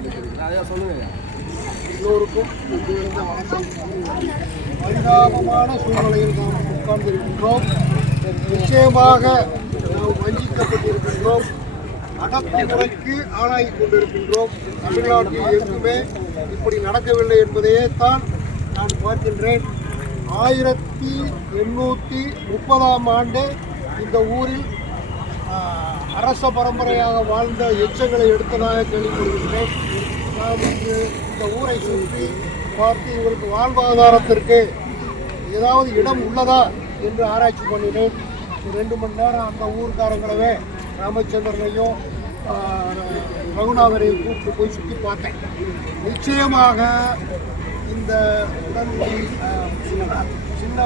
அறிவித்திருக்கிறார். அதையா சொல்லுங்க. எல்லோருக்கும் பரிதாபமான சூழ்நிலையில் நாம் உட்கார்ந்திருக்கின்றோம். நிச்சயமாக நாம் வஞ்சிக்கப்பட்டிருக்கின்றோம். அடக்குமுறைக்கு ஆளாகி கொண்டிருக்கின்றோம். தமிழ்நாட்டில் எங்குமே இப்படி நடக்கவில்லை என்பதையே தான் நான் பார்க்கின்றேன். 1830ஆம் ஆண்டு இந்த ஊரில் அரச பரம்பரையாக வாழ்ந்த எச்சங்களை எடுத்ததாக கேள்விப்படுகின்றேன். நாம் இந்த ஊரை சுற்றி பார்த்து இவருக்கு வாழ்வாதாரத்திற்கு ஏதாவது இடம் உள்ளதா என்று ஆராய்ச்சி பண்ணினேன். 2 மணி நேரம் அந்த ஊர்காரங்களவே ராமச்சந்திரனையும் ரகுநாதரையும் கூப்பிட்டு போய் சுற்றி பார்த்தேன். நிச்சயமாக இந்த உடன்குடி சின்ன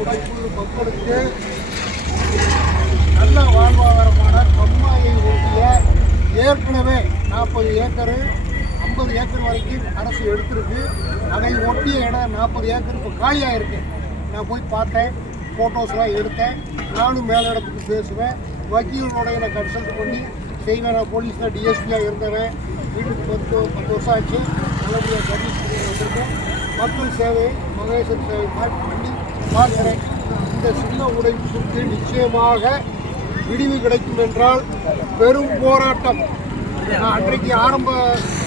உடைப்பு மக்களுக்கு நல்ல வாழ்வாதாரமான கம்மாயை ஒட்டிய ஏற்கனவே 40 ஏக்கரு 50 ஏக்கர் வரைக்கும் அரசு எடுத்திருக்கு. அதை ஒட்டிய இடம் 40 ஏக்கர் இப்போ காலியாக இருக்குது. நான் போய் பார்த்தேன், ஃபோட்டோஸ்லாம் எடுத்தேன். நானும் மேலிடத்துக்கு பேசுவேன். வக்கீலோட நான் கன்சல்ட் பண்ணி செய்வேன். நான் போலீஸில் டிஎஸ்பியாக இருந்தவன். வீட்டுக்கு 10 வருஷம் ஆச்சு. நல்லபடியாக சர்வீஸ் பண்ணி வந்திருக்கேன். மக்கள் சேவை மகேசன் சேவை பண்ணி பார்க்குறேன். இந்த சின்ன உடைப்புக்கு நிச்சயமாக விடிவு கிடைக்கும் என்றால் பெரும் போராட்டம். நான் அன்றைக்கு ஆரம்ப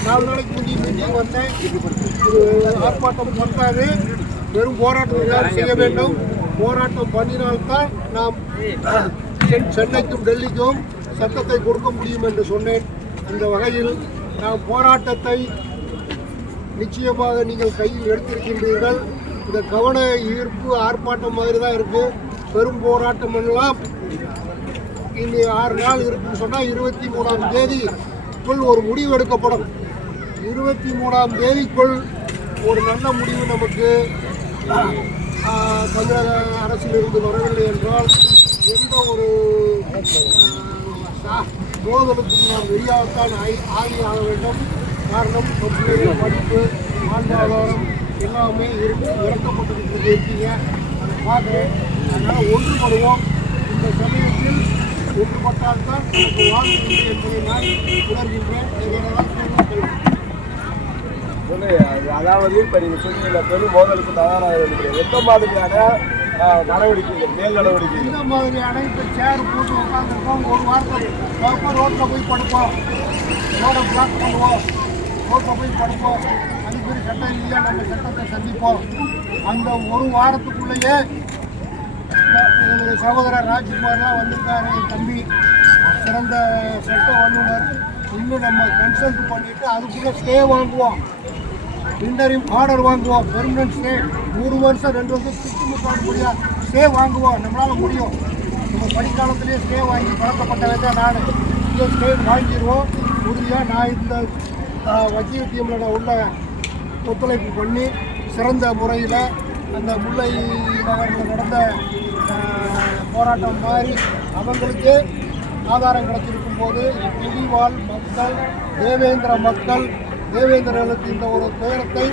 4 நாளைக்கு முந்தைய மீட்டிங் வந்தேன். இது ஆர்ப்பாட்டம் பண்ணாது, பெரும் போராட்டம் செய்ய வேண்டும். போராட்டம் பண்ணினால்தான் நாம் சென்னைக்கும் டெல்லிக்கும் சட்டத்தை கொடுக்க முடியும் என்று சொன்னேன். அந்த வகையில் நாம் போராட்டத்தை நிச்சயமாக நீங்கள் கையில் எடுத்திருக்கின்றீர்கள். இந்த கவன ஈர்ப்பு ஆர்ப்பாட்டம் மாதிரி தான் இருக்குது. பெரும் போராட்டம் எல்லாம் இனி 6 நாள் இருக்குன்னு சொன்னால் 23ஆம் தேதிக்குள் ஒரு முடிவு எடுக்கப்படும். 23ஆம் தேதிக்குள் ஒரு நல்ல முடிவு நமக்கு தமிழக அரசிலிருந்து வரவில்லை என்றால் எந்த ஒரு மோதலுக்கும் நாம் வெளியாகத்தான் ஆக வேண்டும். காரணம் படிப்பு வாழ்வாதாரம் எல்லாமே இறக்கப்பட்டு இருக்கீங்க. அதை பார்க்குறேன். அதனால் ஒன்றுபடுவோம். இந்த சமயத்தில் ஒன்றுபட்டால்தான் நமக்கு வாழ்க்கை என்பதை நான் உணர்கின்றேன். அதாவது இப்போ நீங்கள் சொன்னீங்க பெரும் மோதலுக்கு தயாராக இருக்கிறது. எந்த மாதிரியான நடவடிக்கைகள், மேல் நடவடிக்கைகள்? இந்த மாதிரியான இப்போ சேர் போட்டு உட்காந்துருக்கோம். ஒரு வாரத்தை ரோட்டில் போய் படுப்போம், ரோடை பிளாக் பண்ணுவோம், ரோட்டில் போய் படுப்போம். அதுக்கு சட்டம் இல்லையா நம்ம சட்டத்தை சந்திப்போம். அந்த ஒரு வாரத்துக்குள்ளேயே என்னுடைய சகோதரர் ராஜ்குமார்லாம் வந்திருக்காரு. என் தம்பி சிறந்த சட்ட வல்லுநர். இன்னும் நம்ம கன்சல்ட் பண்ணிவிட்டு அதுக்குள்ளே ஸ்டே வாங்குவோம், இன்டரிம் ஆர்டர் வாங்குவோம், பெர்மனன்ட் ஸ்டே 3 வருஷம் 2 வருஷம் திட்டமிட்டால் முடியாது ஸ்டே வாங்குவோம். நம்மளால் முடியும். நம்ம படிக்காலத்திலேயே ஸ்டே வாங்கி பழக்கப்பட்டவை தான். நான் இந்த ஸ்டே வாங்கிடுவோம் உறுதியாக. நான் இந்த வக்கீல் டீமில் நான் உள்ள ஒத்துழைப்பு பண்ணி சிறந்த முறையில் அந்த முல்லை நகரில் நடந்த போராட்டம் மாதிரி அவங்களுக்கு ஆதாரம் கிடைச்சிருக்கும் போது குடிவாழ் மக்கள், தேவேந்திரர்களுக்கு இந்த ஒரு துயரத்தை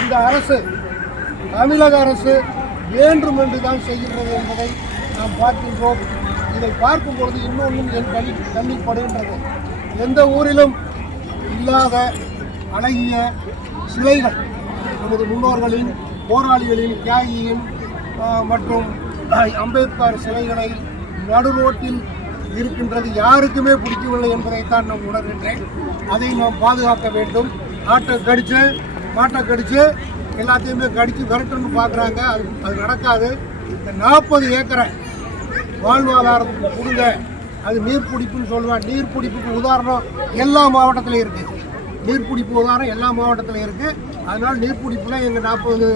இந்த அரசு, தமிழக அரசு வேண்டும் என்று தான் செய்கின்றது என்பதை நாம் பார்க்கின்றோம். இதை பார்க்கும் பொழுது இன்னொன்றும் என் கண்ணிப்படுகின்றது. எந்த ஊரிலும் இல்லாத அழகிய சிலைகள் நமது முன்னோர்களின், போராளிகளின், தியாகியின் மற்றும் அம்பேத்கர் சிலைகளை நடு ரோட்டில் இருக்கின்றது. யாருக்குமே பிடிக்கவில்லை என்பதைத்தான் நாம் உணர்கின்றேன். அதை நாம் பாதுகாக்க வேண்டும். ஆட்டை கடித்து மாட்டை கடித்து எல்லாத்தையுமே கடித்து விரட்டுன்னு பார்க்குறாங்க. அது நடக்காது. இந்த 40 ஏக்கரை வாழ்வாதாரத்துக்கு கொடுங்க. அது நீர்பிடிப்புன்னு சொல்லுவேன். நீர்பிடிப்புக்கு உதாரணம் எல்லா மாவட்டத்திலையும் இருக்குது. நீர்பிடிப்பு உதாரணம் எல்லா மாவட்டத்திலையும் இருக்குது. அதனால் நீர்பிடிப்பில் எங்கள் 40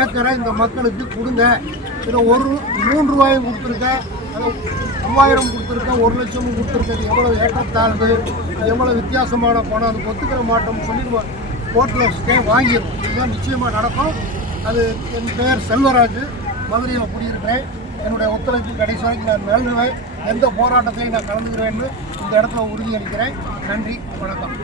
ஏக்கரை இந்த மக்களுக்கு கொடுங்க. இதை 3 ரூபாயும் கொடுத்துருக்கேன், அதை 3000 கொடுத்துருக்கேன், 1 லட்சமும் கொடுத்துருக்கேன். எவ்வளோ ஏற்றத்தாழ்வு, எவ்வளோ வித்தியாசமான பணம், அது ஒத்துக்கிற மாட்டோம்னு சொல்லி கோர்ட்டில் ஸ்டே வாங்கிடும். இதுதான் நிச்சயமாக நடக்கும். அது என் பெயர் செல்வராஜ், மதுரையில் குடியிருக்கிறேன். என்னுடைய ஒத்துழைப்பு கடைசி வரைக்கும் நான் நல்குவேன். எந்த போராட்டத்தையும் நான் கலந்துக்கிறேன்னு இந்த இடத்துல உறுதியளிக்கிறேன். நன்றி, வணக்கம்.